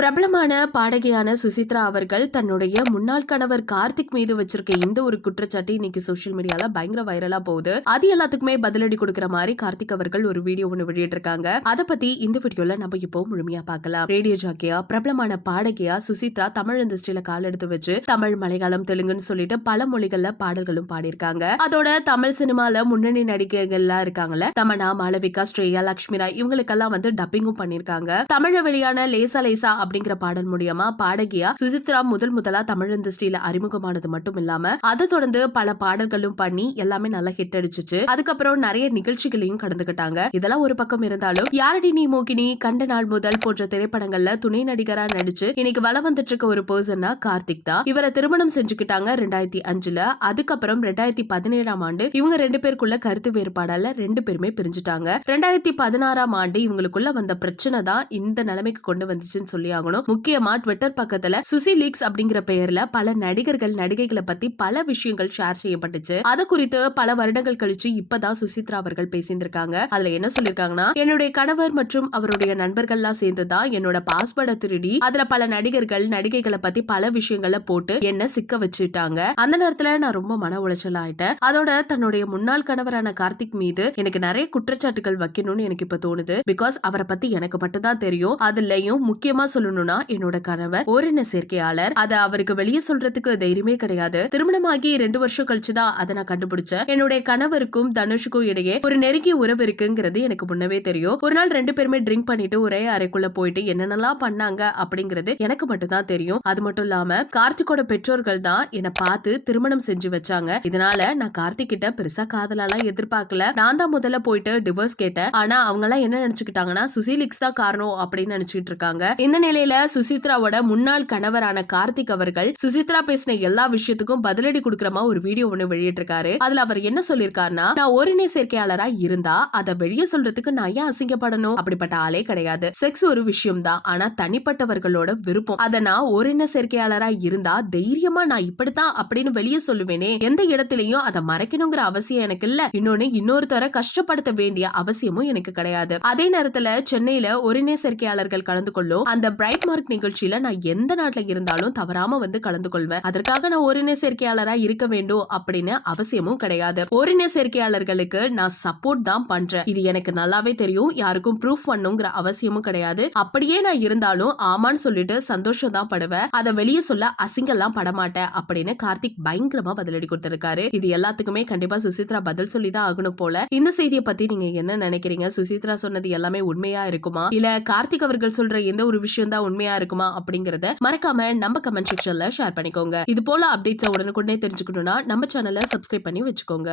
பிரபலமான பாடகியான சுசித்ரா அவர்கள் தன்னுடைய முன்னாள் கணவர் கார்த்திக் மீது வச்சிருக்க இந்த ஒரு குற்றச்சாட்டு இன்னைக்கு சோஷியல் மீடியால பயங்கர வைரலா போகுது. அது எல்லாத்துக்குமே பதிலடி கொடுக்கிற மாதிரி கார்த்திக் அவர்கள் ஒரு வீடியோ ஒன்று வெளியிட்டிருக்காங்க. அதை பத்தி இந்த வீடியோல நம்ம இப்போ முழுமையா பார்க்கலாம். ரேடியோ ஜாக்கியா பிரபலமான பாடகியா சுசித்ரா தமிழ் இண்டஸ்ட்ரியில கால் எடுத்து வச்சு தமிழ் மலையாளம் தெலுங்குன்னு சொல்லிட்டு பல மொழிகள்ல பாடல்களும் பாடியிருக்காங்க. அதோட தமிழ் சினிமால முன்னணி நடிகைகள்லாம் இருக்காங்கல்ல தமனா மாளவிகா ஸ்ரேயா லக்ஷ்மிரா இவங்களுக்கெல்லாம் வந்து டப்பிங்கும் பண்ணிருக்காங்க தமிழ வெளியான லேசா லேசா அப்படிங்கிற பாடல் மூலியமா பாடகியா சுசித்ரா முதல் முதலா தமிழ் இண்டஸ்ட்ரியில அறிமுகமானது மட்டும் இல்லாம அதை தொடர்ந்து பல பாடல்களும் பண்ணி எல்லாமே நல்லா ஹிட் அடிச்சுச்சு. அதுக்கப்புறம் நிறைய நிகழ்ச்சிகளையும் கடந்துகிட்டாங்க. இதெல்லாம் ஒரு பக்கம் இருந்தாலும் யாரடி நீ மோகினி கண்ட நாள் முதல் போன்ற திரைப்படங்கள்ல துணை நடிகரா நடிச்சு இன்னைக்கு வள வந்துட்டு இருக்க ஒரு பர்சன்னா கார்த்திக் தான். இவரை திருமணம் செஞ்சுக்கிட்டாங்க ரெண்டாயிரத்தி அஞ்சுல. அதுக்கப்புறம் ரெண்டாயிரத்தி பதினேழாம் ஆண்டு இவங்க ரெண்டு பேருக்குள்ள கருத்து வேறுபாடால ரெண்டு பேருமே பிரிஞ்சுட்டாங்க. ரெண்டாயிரத்தி பதினாறாம் ஆண்டு இவங்களுக்குள்ள வந்த பிரச்சனை தான் இந்த நிலைமைக்கு கொண்டு வந்துச்சுன்னு சொல்லி ஆகணும். முக்கியமா ட்விட்டர் பக்கத்துல சுசி லீக்ஸ் அப்படிங்கிற பெயர்ல பல நடிகர்கள் நடிகைகளை பத்தி பல விஷயங்கள் ஷேர் செய்யப்பட்டுச்சு. அது குறித்து பல வருடங்கள் கழிச்சு இப்பதான் சுசித்ரா அவர்கள் பேசியிருக்காங்க அதுல என்ன சொல்லிருக்காங்கன்னா என்னுடைய கணவர் மற்றும் அவருடைய நண்பர்கள்லாம் சேர்ந்துதான் என்னோட பாஸ்வேர்டை திருடி அதுல பல நடிகர்கள் நடிகைகளை பத்தி பல விஷயங்களை போட்டு என்ன சிக்க வச்சுட்டாங்க. அந்த நேரத்துல நான் ரொம்ப மன உளைச்சல் ஆயிட்டேன். அதோட தன்னுடைய முன்னாள் கணவரான கார்த்திக் மீது எனக்கு நிறைய குற்றச்சாட்டுகள் வைக்கணும்னு எனக்கு இப்ப தோணுது. பிகாஸ் அவரை பத்தி எனக்கு மட்டும் தான் தெரியும். அதுலயும் முக்கியமா சொல்ல சொல்லணும்னா என்னோட கணவர் ஓரின சேர்க்கையாளர். அதை அவருக்கு வெளியே சொல்றதுக்கு தைரியமே கிடையாது. திருமணமாகி ரெண்டு வருஷம் கழிச்சுதான் அதை நான் கண்டுபிடிச்சேன். என்னுடைய கணவருக்கும் தனுஷுக்கும் இடையே ஒரு நெருங்கிய உறவு இருக்குங்கிறது எனக்கு முன்னவே தெரியும். ஒரு நாள் ரெண்டு பேருமே ட்ரிங்க் பண்ணிட்டு ஒரே அறைக்குள்ள போயிட்டு என்னென்னலாம் பண்ணாங்க? அப்படிங்கிறது எனக்கு மட்டும் தான் தெரியும். அது மட்டும் இல்லாம கார்த்திகோட பெற்றோர்கள் தான் என்னை பார்த்து திருமணம் செஞ்சு வச்சாங்க. இதனால நான் கார்த்திக் கிட்ட பெருசா காதலாம் எதிர்பார்க்கல. நான் தான் முதல்ல போயிட்டு டிவோர்ஸ் கேட்டேன். ஆனா அவங்க எல்லாம் என்ன நினைச்சுக்கிட்டாங்கன்னா சுசிலிக்ஸ் தான் காரணம் அப்படின்னு நினைச்சிட்டு இருக்காங்க. இந்த நிலையில சுசித்ராவோட முன்னாள் கணவரான கார்த்திக் அவர்கள் சுசித்ரா பேசின எல்லா விஷயத்துக்கும் பதிலடி கொடுக்குற ஒரு வீடியோ ஒண்ணு வெளியிட்டிருக்காரு. அதுல அவர் என்ன சொல்லியிருக்காருன்னா நான் ஓரினை சேர்க்கையாளரா இருந்தா அதை வெளியே சொல்றதுக்கு நான் ஏன் அசிங்கப்படணும்? அப்படிப்பட்ட ஆளே கிடையாது. செக்ஸ் ஒரு விஷயம் தான் ஆனா தனிப்பட்டவர்களோட விருப்பம். அத நான் ஓரின சேர்க்கையாளரா இருந்தா தைரியமா நான் இப்படித்தான் அப்படின்னு வெளியே சொல்லுவேனே. எந்த இடத்துலயும் அதை மறைக்கணுங்கிற அவசியம் எனக்கு இல்ல. இன்னொன்னு இன்னொருத்தர கஷ்டப்படுத்த வேண்டிய அவசியமும் எனக்கு கிடையாது. அதே நேரத்துல சென்னையில ஒருநே சேர்க்கையாளர்கள் கலந்து கொள்ளும் அந்த பிரைட் மார்க் நிகழ்ச்சியில நான் எந்த நாட்டுல இருந்தாலும் தவறாம வந்து கலந்து கொள்வேன் அதற்காக நான் ஒருநே சேர்க்கையாளரா இருக்க வேண்டும் அப்படின்னு அவசியமும் கிடையாது. ஒருநே சேர்க்கையாளர்களுக்கு நான் சப்போர்ட் தான் பண்றேன். இது எனக்கு நல்லாவே தெரியும். யாருக்கும் ப்ரூஃப் பண்ணுங்கிற அவசியமும் கிடையாது. அப்படியே நான் இருந்தாலும் ஆமான்னு சொல்லிட்டு சந்தோஷம் தான் படுவேன். அதை வெளியே சொல்ல அசிங்கெல்லாம் படமாட்டேன் அப்படின்னு கார்த்திக் பயங்கரமா பதிலடி கொடுத்திருக்காரு. இது எல்லாத்துக்குமே கண்டிப்பா சுசித்ரா பதில் சொல்லி தான் ஆகணும் போல. இந்த செய்தியை பத்தி நீங்க என்ன நினைக்கிறீங்க? சுசித்ரா சொன்னது எல்லாமே உண்மையா இருக்குமா? இல்ல கார்த்திக் அவர்கள் சொல்ற எந்த ஒரு விஷயம் தான் உண்மையா இருக்குமா அப்படிங்கறத மறக்காம நம்ம கமெண்ட் செக்ஷன்ல ஷேர் பண்ணிக்கோங்க. இது போல அப்டேட்ஸ் உடனுக்குடனே தெரிஞ்சுக்கணும்னா நம்ம சேனலை சப்ஸ்கிரைப் பண்ணி வச்சுக்கோங்க.